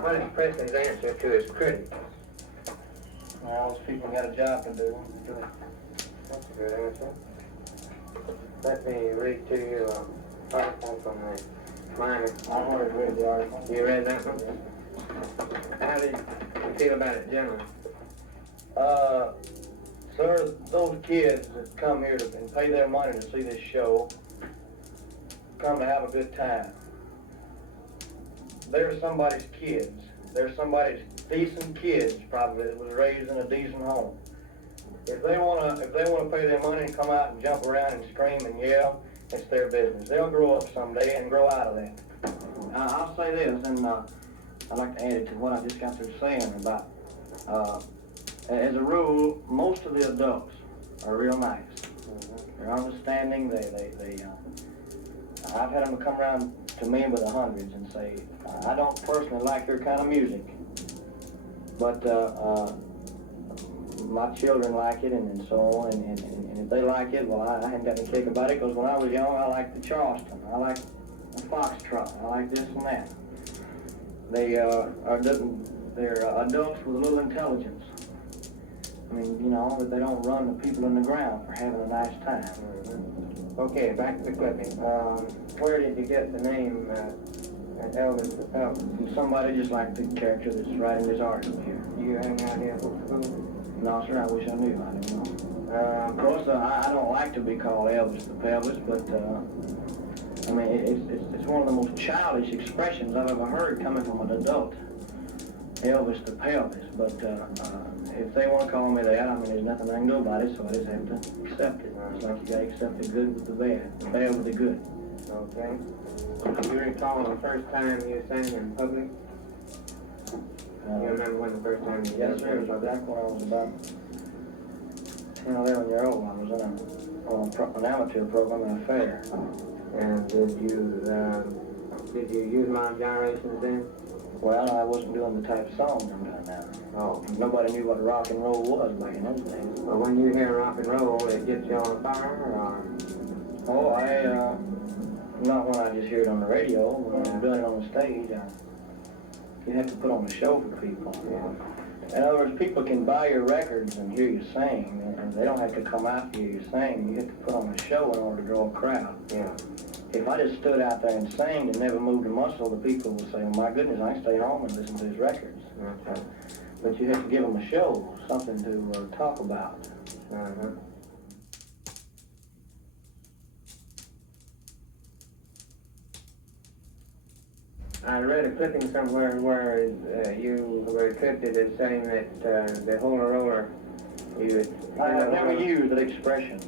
What is Presley's answer to his critics? Well, those people got a job to do. That's a good answer. Let me read to you an article from the Minor. I've already read the article. You read that one? How did you feel about it generally? Sir, those kids that come here and pay their money to see this show come to have a good time. They're somebody's kids. They're somebody's decent kids, probably, that was raised in a decent home. If they wanna pay their money and come out and jump around and scream and yell, it's their business. They'll grow up someday and grow out of that. I'll say this, and I'd like to add it to what I just got through saying about, as a rule, most of the adults are real nice. They're understanding. I've had them come around to me with the hundreds and say, I don't personally like your kind of music, but my children like it, and so on, and if they like it, well, I hadn't got any kick about it, because when I was young, I liked the Charleston, I liked the Foxtrot, I liked this and that. They're adults with a little intelligence. I mean, you know, that they don't run the people in the ground for having a nice time. Okay, back to the clipping. Where did you get the name Elvis? From somebody just like the character that's writing this article here. Do you have any idea who? No, sir, I wish I knew. I don't know. Of course, I don't like to be called Elvis the Pelvis, but I mean, it's one of the most childish expressions I've ever heard coming from an adult. Elvis the Pelvis, but if they want to call me that, I mean, there's nothing I can do about it, so I just have to accept it. It's like you got to accept the good with the bad with the good. Okay. Do you recall the first time you sang in public? You remember when the first time you Yes, sir. It was back when I was about 10, 11 years old. I was on an amateur program in a fair. And did you use my gyrations then? Well, I wasn't doing the type of songs I'm doing now. Oh. Nobody knew what rock and roll was back in those days. Well, when you hear rock and roll, it gets you on fire, or? Oh, not when I just hear it on the radio. When I'm doing it on the stage, you have to put on a show for people. Yeah. In other words, people can buy your records and hear you sing, and they don't have to come out to hear you sing. You have to put on a show in order to draw a crowd. Yeah. If I just stood out there and sang and never moved a muscle, the people would say, oh, my goodness, I can stay home and listen to his records. Okay. But you have to give them a show, something to talk about. Uh-huh. I read a clipping somewhere where you were credited as saying that the Holy Roller, I have never used that expression.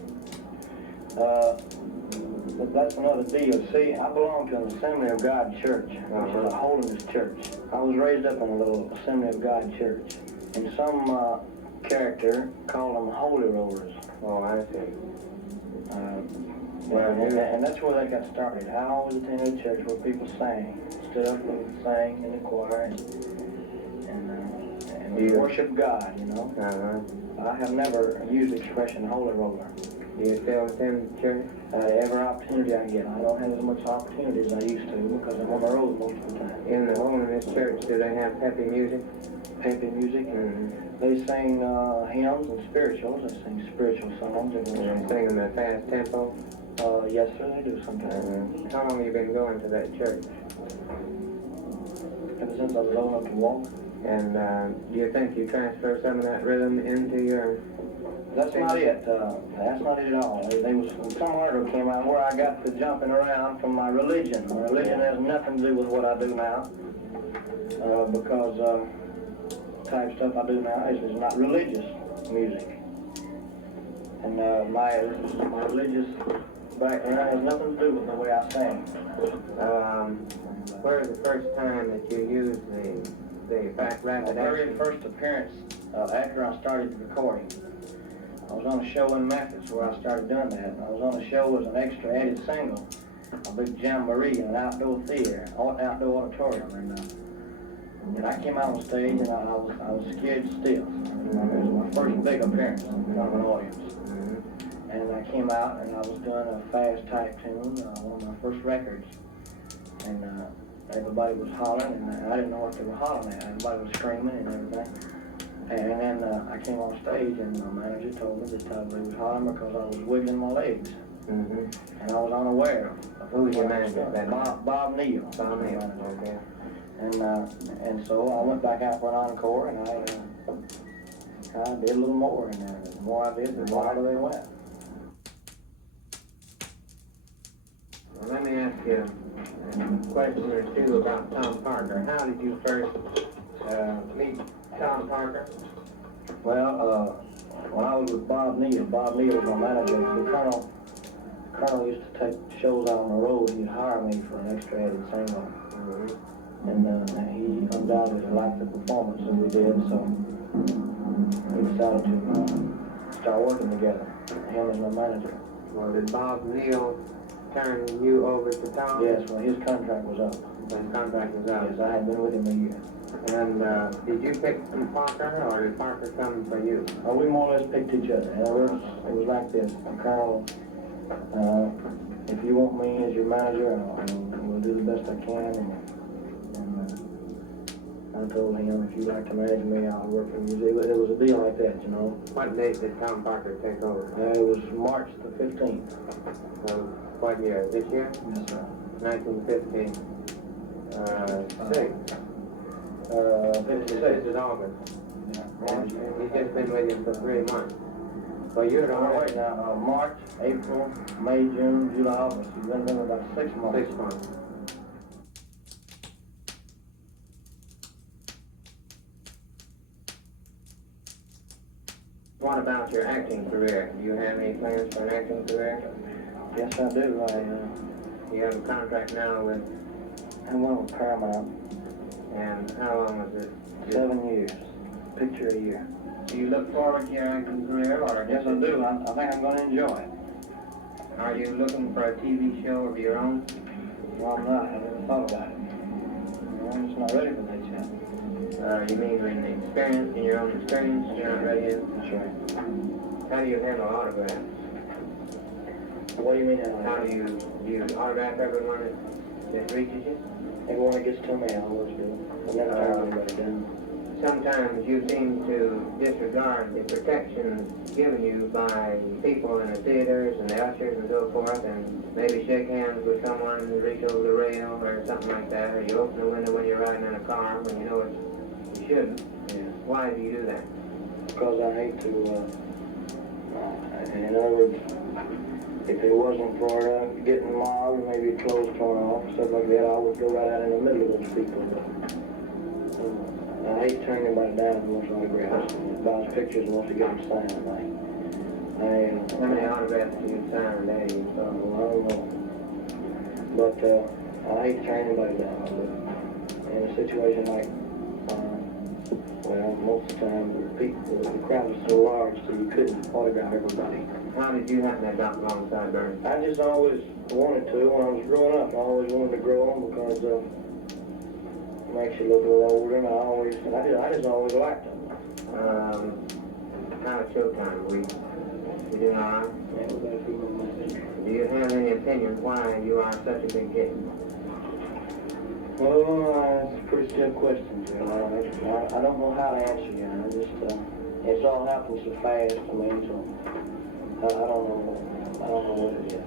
But that's another deal. See, I belong to an Assembly of God church, which is a holiness church. I was raised up in a little Assembly of God church, and some character called them Holy Rollers. Oh, I see. And that's where that got started. I always attended a church where people sang, stood up and sang in the choir, and worship God, you know. I have never used the expression Holy Roller. Do you still attend church? Every opportunity I get. I don't have as much opportunity as I used to because I'm on the road most of the time. In the holiness church, do they have peppy music? Peppy music? They sing hymns and spirituals. They sing spiritual songs. And they sing in a fast tempo? Yes, sir, they do sometimes. How long have you been going to that church? Ever since I was old enough to walk. And do you think you transfer some of that rhythm into your... That's not it. That's not it at all. Some article came out where I got to jumping around from my religion. My religion has nothing to do with what I do now, because the type of stuff I do now is not religious music. And my religious background has nothing to do with the way I sing. Where was the first time that you used the rapid action? The very first appearance after I started the recording. I was on a show in Memphis where I started doing that. I was on a show as an extra added single, a big jamboree in an outdoor theater, outdoor auditorium. And I came out on stage and I was scared still. It was my first big appearance in front of an audience. And I came out and I was doing a fast type tune, one of my first records. And everybody was hollering, and I didn't know what they were hollering at. Everybody was screaming and everything. And then I came on stage, and my manager told me that they was hollering because I was wiggling my legs. Mm-hmm. And I was unaware of Who was your manager? Bob Neal. Bob Neal, okay. And so I went back out for an encore, and I did a little more, and the more I did, the wider they went. Well, let me ask you a question or two about Tom Parker. How did you first meet Tom Parker? Well, when I was with Bob Neal was my manager. The Colonel used to take shows out on the road. He'd hire me for an extra added singer. Mm-hmm. And he undoubtedly liked the performance that we did, so we decided to start working together, him as my manager. Well, did Bob Neal turn you over to Tom? Yes, when his contract was up. When his contract was up? Yes, I had been with him a year. And did you pick Parker, or did Parker come for you? We more or less picked each other. It was like this. Colonel, if you want me as your manager, we'll do the best I can. And I told him, if you'd like to manage me, I'll work for you. It was a deal like that, you know. What date did Tom Parker take over? It was March the 15th. So, what year? This year? Yes, sir. 1915. 56 is August. Yeah. He's just been with you for 3 months. Well, you're Right now, March, April, May, June, July, August. You've been there about 6 months. 6 months. What about your acting career? Do you have any plans for an acting career? Yes, I do. You have a contract now with, I went with Paramount. and how long was it? 7 years. Picture a year. Do you look forward to your acting career, or Yes, I do. I think I'm going to enjoy it. are you looking for a TV show of your own? Well, I'm not. I never thought about it. I'm just not ready for that yet. You mean in your own experience, you're not ready yet? That's right. How do you handle autographs? What do you mean? How do you autograph everyone that reaches you? Everyone that gets to me, I always do. I never turn anybody down. Sometimes you seem to disregard the protection given you by people in the theaters and the ushers and so forth, and maybe shake hands with someone and reach over the rail or something like that, or you open the window when you're riding in a car when you know you shouldn't. Yeah. Why do you do that? Because I hate to, in other words, if it wasn't for getting mobbed, maybe clothes torn off, stuff like that, I would go right out in the middle of those people. I hate to turn anybody down who wants autographs. Buys pictures and wants to get them signed. How many autographs do you sign a day? I don't know. But I hate to turn anybody down. But in a situation like, well, most of the time the crowd was so large that you couldn't autograph everybody. How did you happen to adopt alongside Vernon? I just always wanted to. When I was growing up, I always wanted to grow on because it makes you look a little older, and I just always liked them. How's showtime? You doing all right? Do you have any opinion why you are such a big hit? Well, that's a pretty stiff question, Joe. I don't know how to answer you. It's all happened so fast to me, so I don't know what it is.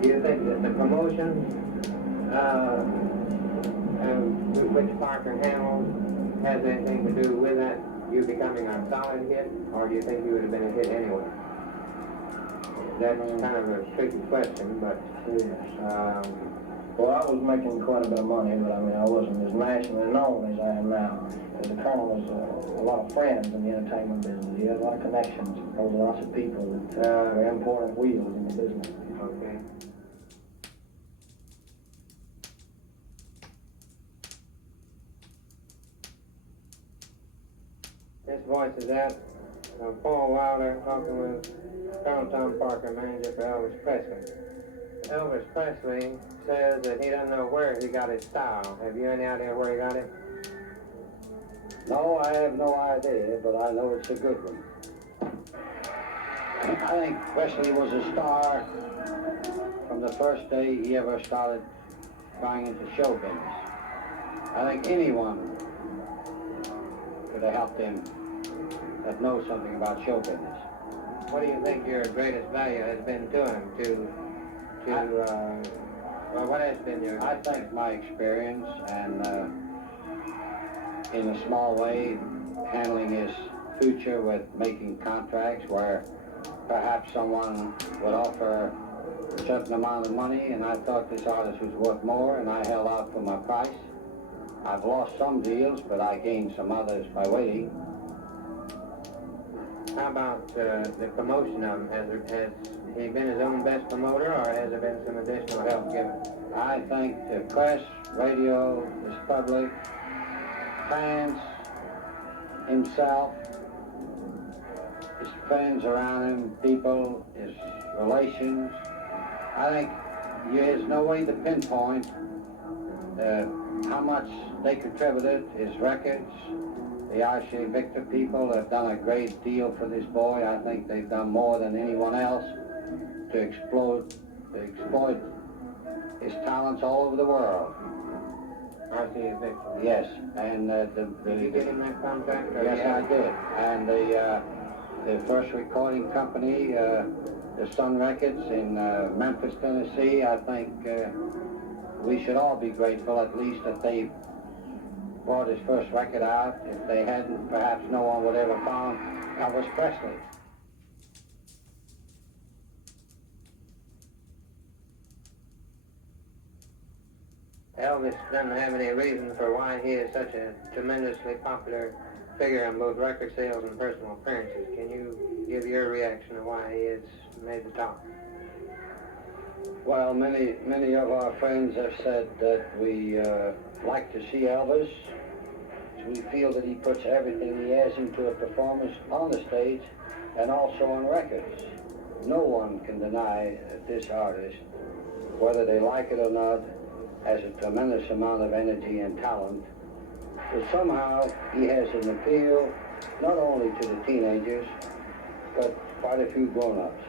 Do you think that the promotion which Parker handled has anything to do with that, you becoming a solid hit, or do you think you would have been a hit anyway? That's kind of a tricky question, but well, I was making quite a bit of money, but I wasn't as nationally known as I am now. Because the Colonel was a lot of friends in the entertainment business. He had a lot of connections. There was lots of people that were important wheels in the business. okay. This voice is out. Paul Wilder talking with Colonel Tom Parker, manager for Elvis Presley. Elvis Presley says that he doesn't know where he got his style. Have you any idea where he got it? No, I have no idea, but I know it's a good one. I think Presley was a star from the first day he ever started going into show business. I think anyone could have helped him that knows something about show business. What do you think your greatest value has been to him? Well, what has been your... I think my experience and in a small way handling his future with making contracts where perhaps someone would offer a certain amount of money and I thought this artist was worth more and I held out for my price. I've lost some deals, but I gained some others by waiting. How about the promotion of him? Has he been his own best promoter, or has there been some additional help given? I think the press, radio, his public, fans, himself, his friends around him, people, his relations. I think there's no way to pinpoint how much they contributed, his records. The RCA Victor people have done a great deal for this boy. I think they've done more than anyone else to exploit his talents all over the world. RCA Victor? Yes, and Did you get him that contract? Yes, I did. And the first recording company, the Sun Records in Memphis, Tennessee, I think we should all be grateful at least that they brought his first record out. If they hadn't, perhaps no one would ever found Elvis Presley. Elvis doesn't have any reason for why he is such a tremendously popular figure in both record sales and personal appearances. Can you give your reaction to why he has made the top? Well, many of our friends have said that we like to see Elvis. We feel that he puts everything he has into a performance on the stage and also on records. No one can deny that this artist, whether they like it or not, has a tremendous amount of energy and talent. But somehow he has an appeal not only to the teenagers, but quite a few grown-ups.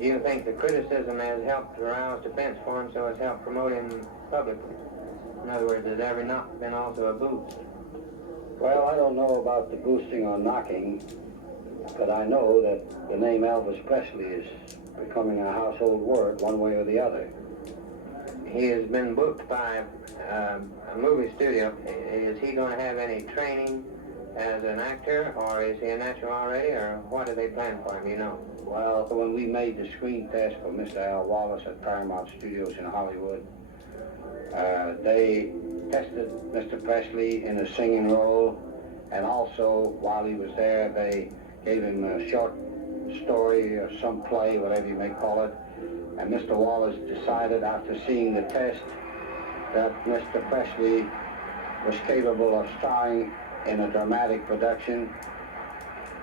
Do you think the criticism has helped arouse defense for him, so it's helped promote him publicly? In other words, has every knock been also a boost? Well, I don't know about the boosting or knocking, but I know that the name Elvis Presley is becoming a household word one way or the other. He has been booked by a movie studio. Is he going to have any training as an actor, or is he a natural already, or what do they plan for him, you know? Well, when we made the screen test for Mr. Al Wallace at Paramount Studios in Hollywood, they tested Mr. Presley in a singing role, and also while he was there, they gave him a short story or some play, whatever you may call it, and Mr. Wallace decided after seeing the test that Mr. Presley was capable of starring in a dramatic production.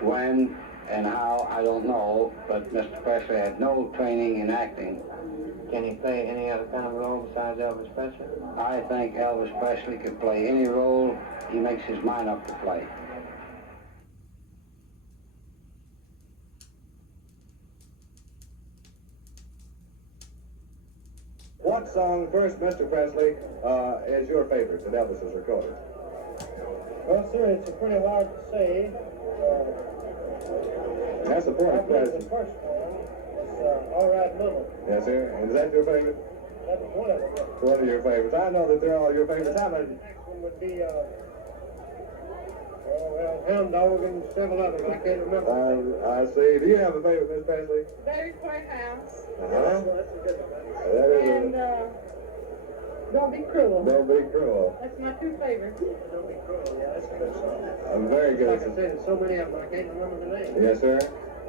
When and how, I don't know, but Mr. Presley had no training in acting. Can he play any other kind of role besides Elvis Presley? I think Elvis Presley can play any role he makes his mind up to play. What song, first, Mr. Presley, is your favorite that Elvis has recorded? Well, sir, it's pretty hard to say. That's the point, The President. first one is All Right Little. Yes, sir. And is that your favorite? That was one of them. One of your favorites. I know that they're all your favorites. How The many? next one would be, Hound Dog and several others. I can't remember. I see. Do you have a favorite, Miss Presley? Very White House. Uh-huh. That's a good one. That is And Don't Be Cruel. Don't Be Cruel. That's my two favorites. Don't Be Cruel. Yeah, that's a good song. I'm very good. Like I said, there's so many of them, I can't remember the name. Yes, sir.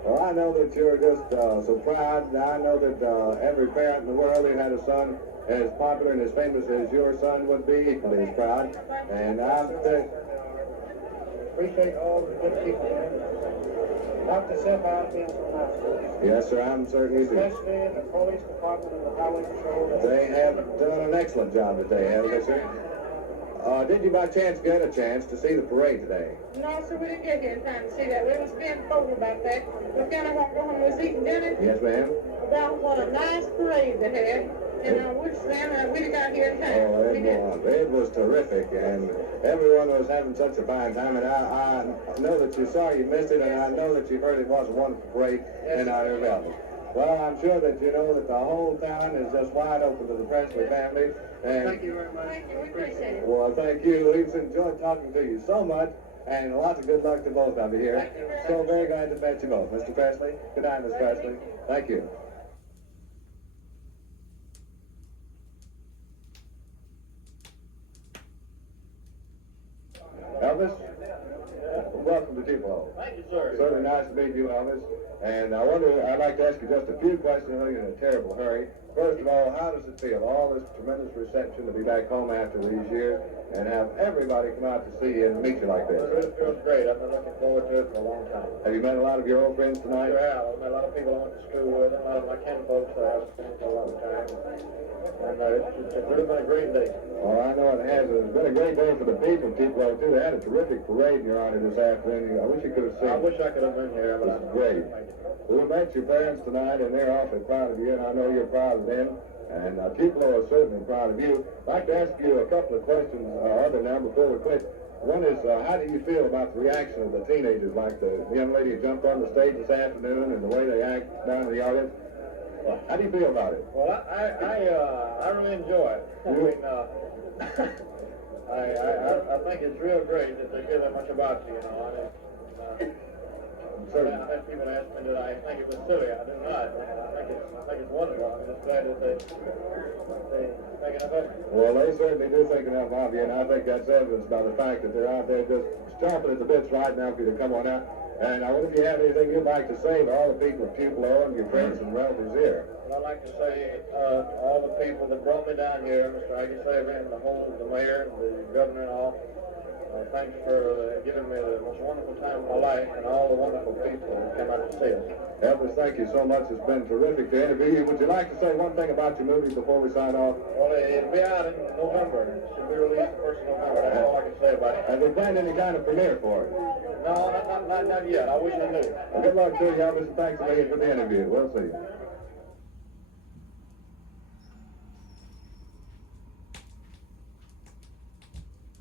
Well, I know that you're just so proud. I know that every parent in the world who had a son as popular and as famous as your son would be equally as proud. And I'm Appreciate all the good people. Dr. Sept has been so nice to us. yes, sir. I'm certainly do. Especially in the police department and the highway patrol. They have done an excellent job today, haven't they, sir? Did you by chance get a chance to see the parade today? No, sir, we didn't get here in time to see that. We was being told about that. We kind of walked home and was eating dinner Yes, ma'am. about what a nice parade they had. And which Sam, we got here in time. Oh, We did. it was terrific, and everyone was having such a fine time, and I know that you saw you missed it, and I know that you heard it was a wonderful parade in honor of Elvis. Well, I'm sure that you know that the whole town is just wide open to the Presley family, and Thank you very much. Thank you, we appreciate it. well, thank you. We've enjoyed talking to you so much, and lots of good luck to both of you here. Thank you. So very glad to meet you both. Mr. Presley, good night, Miss Presley. Thank you. Elvis, welcome to Tupelo. Thank you, sir. Certainly nice to meet you, Elvis. And I'd like to ask you just a few questions. I know you're in a terrible hurry. First of all, how does it feel, all this tremendous reception, to be back home after these years and have everybody come out to see you and meet you like this? It feels great. I've been looking forward to it for a long time. Have you met a lot of your old friends tonight? Sure have. I've met a lot of people I went to school with, and a lot of my kin folks that I've spent a lot of time. And it's really been a great day. Well, I know it has. It's been a great day for the people of Tupelo, too. They had a terrific parade in your honor this afternoon. I wish you could have seen I it. wish I could have been here, but This is great. We met your parents tonight, and they're awfully proud of you, and I know you're proud of them. And Tupelo is certainly proud of you. I'd like to ask you a couple of questions, other now, before we quit. One is, how do you feel about the reaction of the teenagers, like the young lady who jumped on the stage this afternoon and the way they act down in the audience? How do you feel about it? Well, I really enjoy it. I mean, I think it's real great that they care that much about you, you know. I've had people ask me that I think it was silly. I do not. I think it's wonderful. I'm just glad that they think enough of it. Well, they certainly do think enough of you, and I think that's evidenced by the fact that they're out there just chomping at the bits right now for you to come on out. And I wonder if you have anything you'd like to say to all the people of Tupelo and your friends and relatives here. Well, I'd like to say all the people that brought me down here, Mr. Aggie and the mayor, and the governor and all, thanks for giving me the most wonderful time of my life and all the wonderful people that come out to see us. Elvis, thank you so much. It's been terrific to interview you. Would you like to say one thing about your movie before we sign off? Well, it'll be out in November. It should be released the 1st of November. That's all I can say about it. Have they planned any kind of premiere for it? No, not yet. I wish I knew. Well, good luck to you, Elvis, and thanks again for the interview. We'll see you.